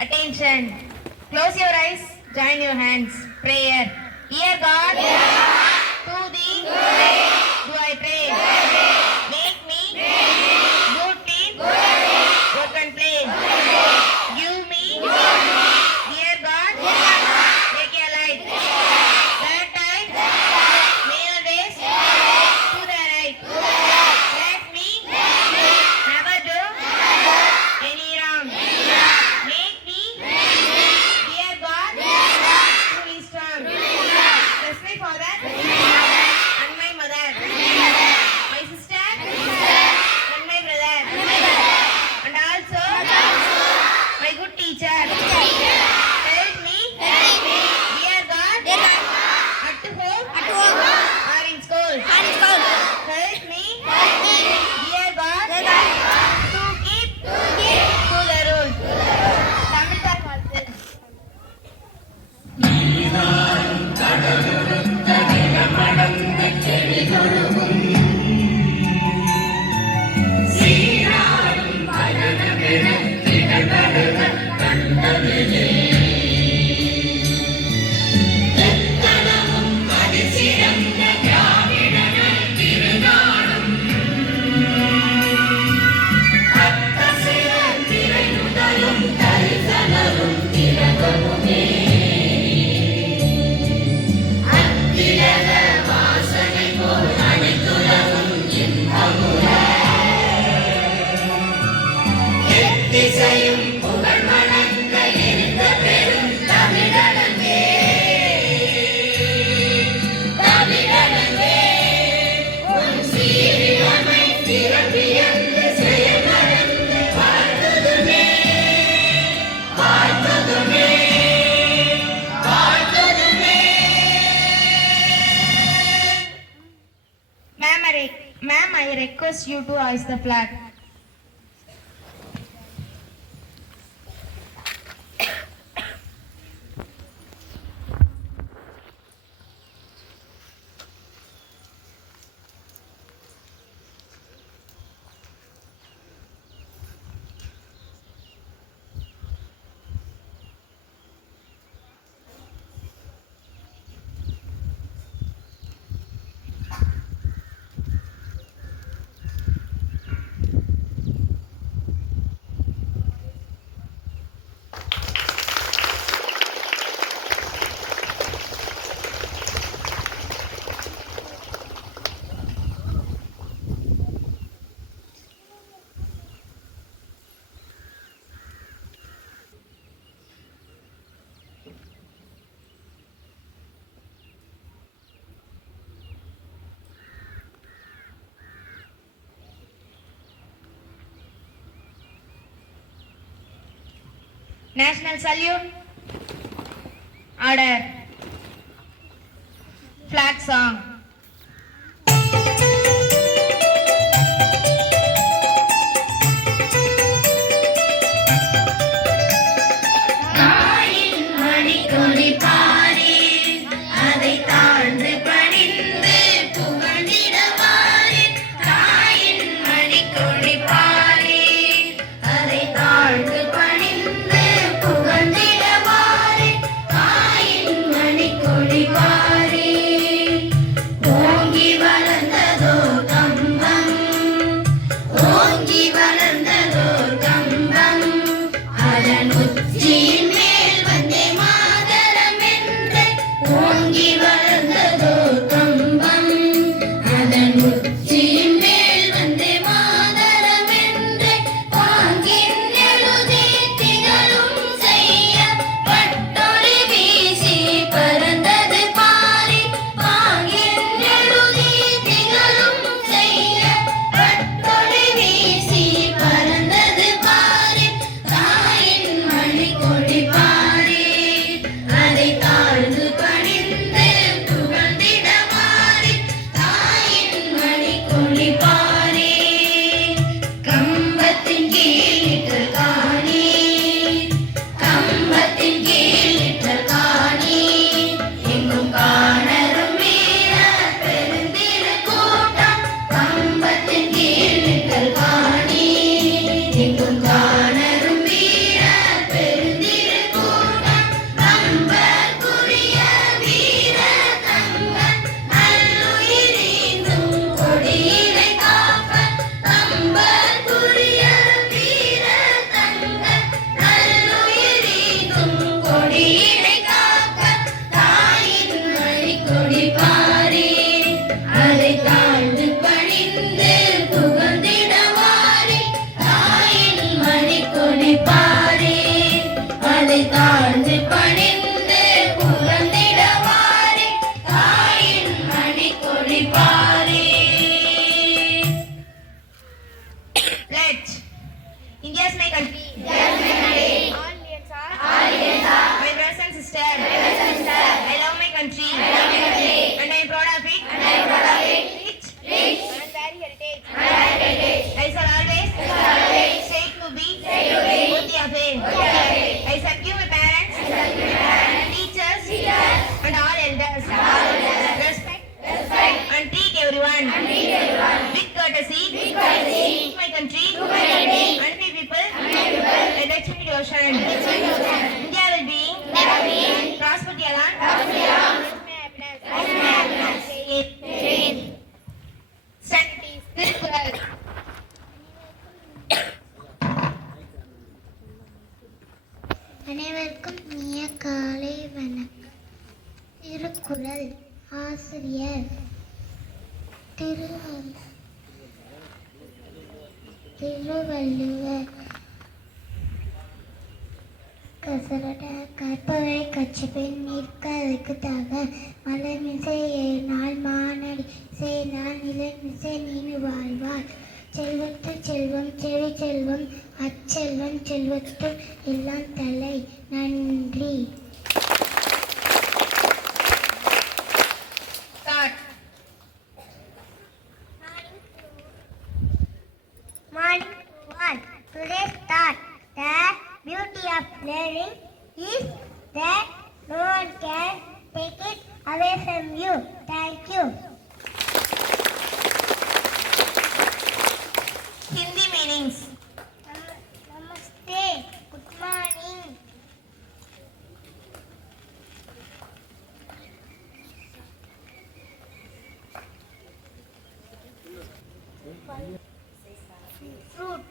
Attention. Close your eyes, join your hands. Prayer. Dear God, to thee do I pray. Make me good in work and play. Give me, dear God, take a light. That I may always to the right. Let me never do any wrong. Make me, dear God, truly strong. Bless my father and my mother, my sister and my brother, and also my good teacher. Help me, dear God, at home or in school. Help me, dear God, to keep to the rule. Tamil தாய் வாழ்த்து. Ma'am, I request you to hoist the flag. National salute. Order. Flag song. கொடி தலை தாழ்ந்து பணிந்து புறந்திடவாரே தாயின் மணி கொடிப்பாரே. Pledge. India is my country. All Indians are my brothers and sisters. I love my country. And I am proud of it. Rich. And very heritage. I shall always strive to be worthy of it. I forgive my parents, teachers, and all elders. Respect and treat everyone with courtesy. To my country and my people. And that's my devotion. India will be prosperity alone. Sanity, spiritual. அனைவருக்கும் இனிய காலை வணக்கம். திருக்குறள். ஆசிரியர் திருவள்ளுவர். கற்பவை கற்றபின் நிற்கதற்கு தக மலர்மிசை ஏனால் மானடி சேனால் நிலமிசை நீனு வாழ்வார். செல்வத்து செல்வம் செவி செல்வம் அச்செல்வம் செல்வத்து எல்லாம் தலை. நன்றி. Start. Morning one. Today's thought. The beauty of learning is that no one can take it away from you. Thank you. Hindi meanings. Namaste. Good morning. Fruit.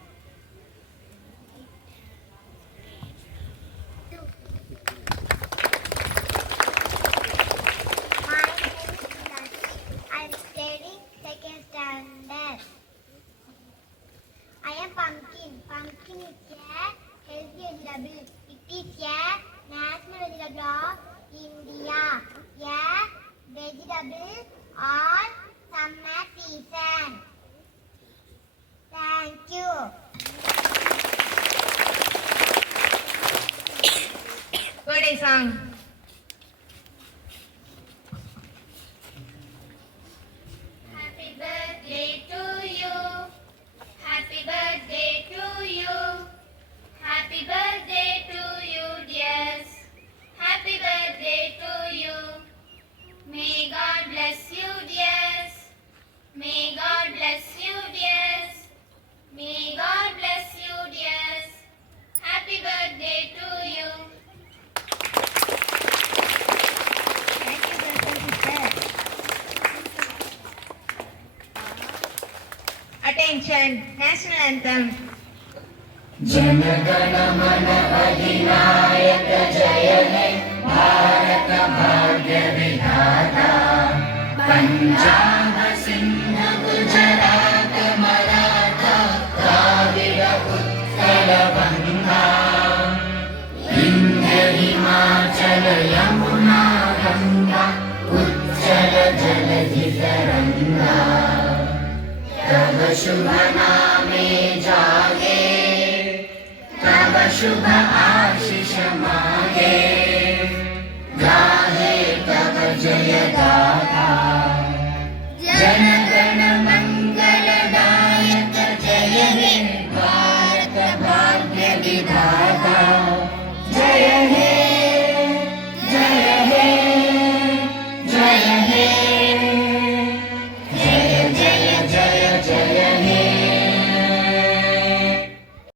My name is Tulasi. I'm studying second standard. I am pumpkin. Pumpkin is a healthy vegetable. It is a national vegetable of India. A vegetable or summer season. Thank you. Birthday song. Happy birthday to you. Happy birthday to you. Happy birthday to you, dears. Happy birthday to you. May God bless you, dears. May God bless you, dears. May God bless you, dears. Happy birthday to you. Thank you, brother and sister. Attention. National anthem. जनगण मन अधिनायक जय हे भारत भाग्य विधाता पंजाब सिंध गुजरात मराठा द्राविड उत्कल बंगा विंध्य हिमाचल यमुना गंगा उच्चल जलधि तरंगा तब शुभ नामे जागे तब शुभ आशीष मागे गाहे तब जय